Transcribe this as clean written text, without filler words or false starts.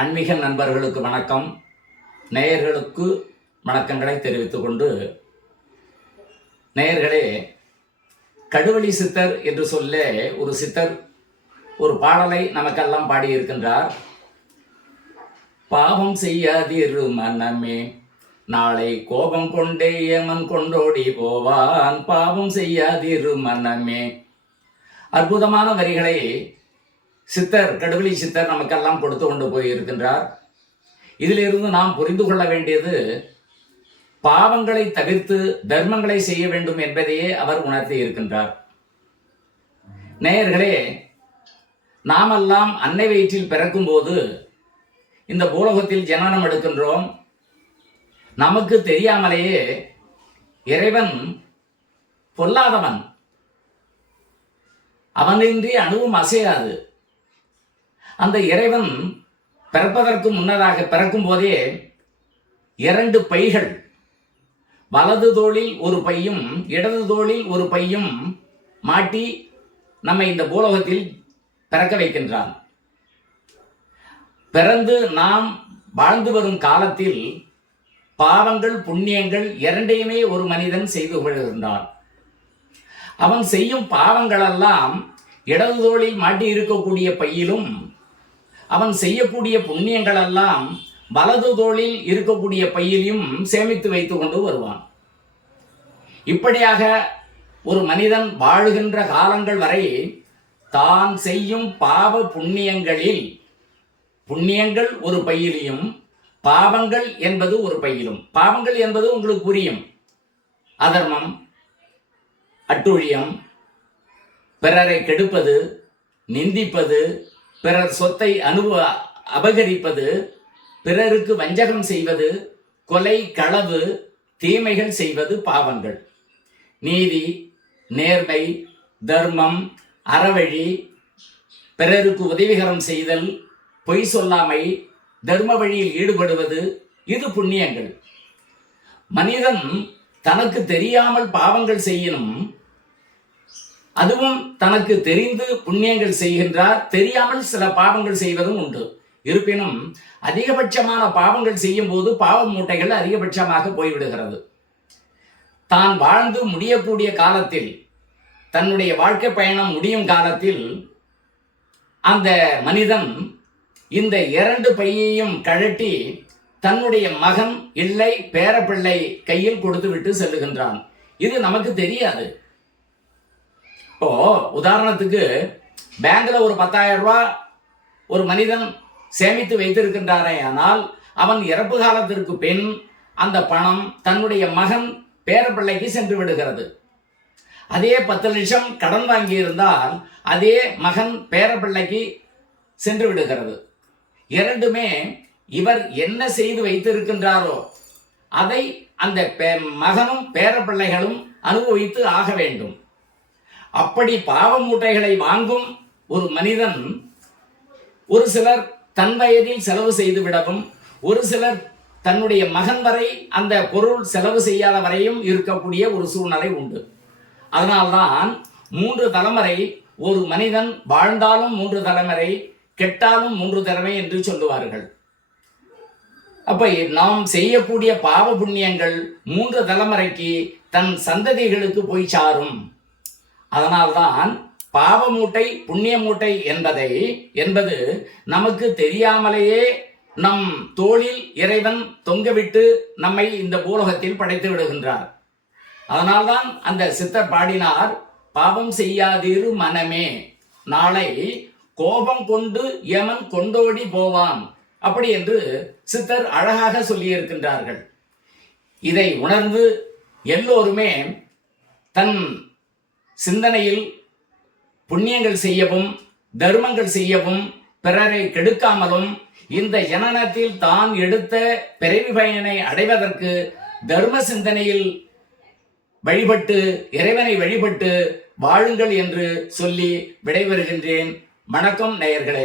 ஆன்மீக நண்பர்களுக்கு வணக்கம், நேயர்களுக்கு வணக்கங்களை தெரிவித்துக் கொண்டு, நேயர்களே, கடுவெளி சித்தர் என்று சொல்ல ஒரு சித்தர் ஒரு பாடலை நமக்கெல்லாம் பாடியிருக்கின்றார். பாவம் செய்யாதிரு மனமே, நாளை கோபம் கொண்டே ஏமன் கொண்டோடி போவான். பாவம் செய்யாதிரு மனமே. அற்புதமான வரிகளை சித்தர், கடுவெளி சித்தர் நமக்கெல்லாம் கொடுத்து கொண்டு போயிருக்கின்றார். இதிலிருந்து நாம் புரிந்து கொள்ள வேண்டியது, பாவங்களை தவிர்த்து தர்மங்களை செய்ய வேண்டும் என்பதையே அவர் உணர்த்தி இருக்கின்றார். நேயர்களே, நாமெல்லாம் அன்னை வயிற்றில் பிறக்கும் போது இந்த பூலோகத்தில் ஜனனம் எடுக்கின்றோம். நமக்கு தெரியாமலேயே இறைவன் பொல்லாதவன், அவனின்றி அணுவும் அசையாது. அந்த இறைவன் பிறப்பதற்கு முன்னதாக பிறக்கும் போதே 2 பைகள், வலது தோளில் ஒரு பையும் இடது தோளில் ஒரு பையும் மாட்டி நம்மை இந்த பூலோகத்தில் பிறக்க வைக்கின்றான். பிறந்து நாம் வாழ்ந்து வரும் காலத்தில் பாவங்கள் புண்ணியங்கள் இரண்டையுமே ஒரு மனிதன் செய்து கொள்கின்றான். அவன் செய்யும் பாவங்களெல்லாம் இடது தோளில் மாட்டி இருக்கக்கூடிய பையிலும், அவன் செய்யக்கூடிய புண்ணியங்கள் எல்லாம் வலது தோளில் இருக்கக்கூடிய பையிலையும் சேமித்து வைத்துக் கொண்டு வருவான். இப்படியாக ஒரு மனிதன் வாழுகின்ற காலங்கள் வரை தான் செய்யும் பாவ புண்ணியங்களில், புண்ணியங்கள் ஒரு பையிலையும் பாவங்கள் என்பது ஒரு பையிலும். பாவங்கள் என்பது உங்களுக்கு புரியும். அதர்மம், அட்டுழியம், பிறரை கெடுப்பது, நிந்திப்பது, பிறர் சொத்தை அபகரிப்பது, பிறருக்கு வஞ்சகம் செய்வது, கொலை, களவு, தீமைகள் செய்வது பாவங்கள். நீதி, நேர்மை, தர்மம், அறவழி, பிறருக்கு உதவிகரம் செய்தல், பொய் சொல்லாமை, தர்ம வழியில் ஈடுபடுவது, இது புண்ணியங்கள். மனிதன் தனக்கு தெரியாமல் பாவங்கள் செய்யணும், அதுவும் தனக்கு தெரிந்து புண்ணியங்கள் செய்கின்றார். தெரியாமல் சில பாவங்கள் செய்வதும் உண்டு. இருப்பினும் அதிகபட்சமான பாவங்கள் செய்யும் போது பாவ மூட்டைகள் அதிகபட்சமாக போய்விடுகிறது. தான் வாழ்ந்து முடியக்கூடிய காலத்தில், தன்னுடைய வாழ்க்கை பயணம் முடியும் காலத்தில், அந்த மனிதன் இந்த 2 பையையும் கழட்டி தன்னுடைய மகன் இல்லை பேரப்பிள்ளை கையில் கொடுத்து விட்டு செல்லுகின்றான். இது நமக்கு தெரியாது. இப்போ உதாரணத்துக்கு, பேங்க்ல ஒரு 10,000 ரூபாய் ஒரு மனிதன் சேமித்து வைத்திருக்கின்றாரே, ஆனால் அவன் இறப்பு காலத்திற்கு பின் அந்த பணம் தன்னுடைய மகன் பேரப்பிள்ளைக்கு சென்று விடுகிறது. அதே 10 லட்சம் கடன் வாங்கி இருந்தால் அதே மகன் பேரப்பிள்ளைக்கு சென்று விடுகிறது. இரண்டுமே இவர் என்ன செய்து வைத்திருக்கின்றாரோ அதை அந்த மகனும் பேரப்பிள்ளைகளும் அனுபவித்து ஆக வேண்டும். அப்படி பாவ மூட்டைகளை வாங்கும் ஒரு மனிதன், ஒரு சிலர் தன் வயதில் செலவு செய்து விடவும், ஒரு சிலர் தன்னுடைய மகன் வரை அந்த பொருள் செலவு செய்யாத வரையும் இருக்கக்கூடிய ஒரு சூழ்நிலை உண்டு. அதனால்தான் 3 தலைமுறை ஒரு மனிதன் வாழ்ந்தாலும் 3 தலைமுறை, கெட்டாலும் 3 தலைமுறை என்று சொல்லுவார்கள். அப்ப நாம் செய்யக்கூடிய பாவ புண்ணியங்கள் 3 தலைமுறைக்கு தன் சந்ததிகளுக்கு போய் சாரும். அதனால்தான் பாவ மூட்டை புண்ணிய மூட்டை என்பது நமக்கு தெரியாமலேயே நம் தோளில் இறைவன் தொங்கவிட்டு நம்மை இந்த பூலோகத்தில் படைத்து விடுகின்றார். அதனால்தான் அந்த சித்தர் பாடினார், பாவம் செய்யாதிரு மனமே, நாளை கோபம் கொண்டு யமன் கொண்டோடி போவான். அப்படி என்று சித்தர் அழகாக சொல்லியிருக்கின்றார்கள். இதை உணர்ந்து எல்லோருமே தன் சிந்தனையில் புண்ணியங்கள் செய்யவும், தர்மங்கள் செய்யவும், பிறரை கெடுக்காமலும், இந்த ஜனனத்தில் தான் எடுத்த பிறவி பயனை அடைவதற்கு தர்ம சிந்தனையில் வழிபட்டு, இறைவனை வழிபட்டு வாழுங்கள் என்று சொல்லி விடைபெறுகின்றேன். வணக்கம் நேயர்களே.